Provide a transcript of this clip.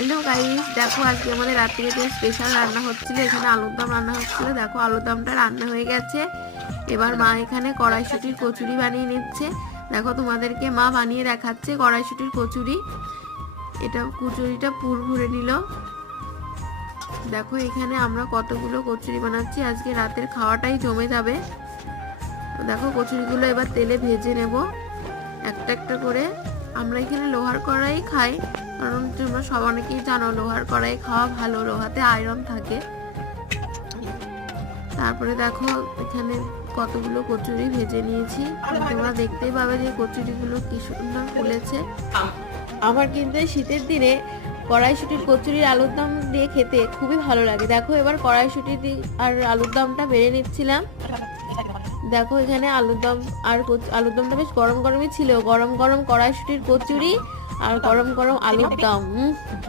Hello guys, দেখো আজকে আমাদের রাত্রিরে যে স্পেশাল রান্না হচ্ছিল, এখানে আলুর দম রান্না হচ্ছিল। দেখো আলুর দমটা রান্না হয়ে গেছে। এবার মা এখানে কড়াইশুটির কচুরি বানিয়ে নিচ্ছে। দেখো তোমাদেরকে মা বানিয়ে দেখাচ্ছে কড়াইশুটির কচুরি। এটা কচুরিটা পুর ভরে নিল। দেখো এখানে আমরা কতগুলো কচুরি বানাচ্ছি, আজকে রাতের খাওয়াটাই জমে যাবে। দেখো কচুরিগুলো এবার তেলে ভেজে নেব একটা একটা করে। আমরা এখানে লোহার কড়াই খাই, কারণ তোমরা সব অনেকেই জানো লোহার কড়াই খাওয়া ভালো, লোহাতে আয়রন থাকে। তারপরে দেখো এখানে কতগুলো কচুরি ভেজে নিয়েছি। তোমরা দেখতেই পাবে যে কচুরিগুলো কি সুন্দর ফুলেছে। আমার কিন্তু শীতের দিনে কড়াইশুটির কচুরির আলুর দম দিয়ে খেতে খুবই ভালো লাগে। দেখো এবার কড়াইশুটি আর আলুর দমটা বেড়ে নিচ্ছিলাম। দেখো এখানে আলুর দম আর আলুর দমটা বেশ গরম গরমই ছিল। গরম গরম কড়াইশুটির কচুরি আর গরম গরম আলুর দম।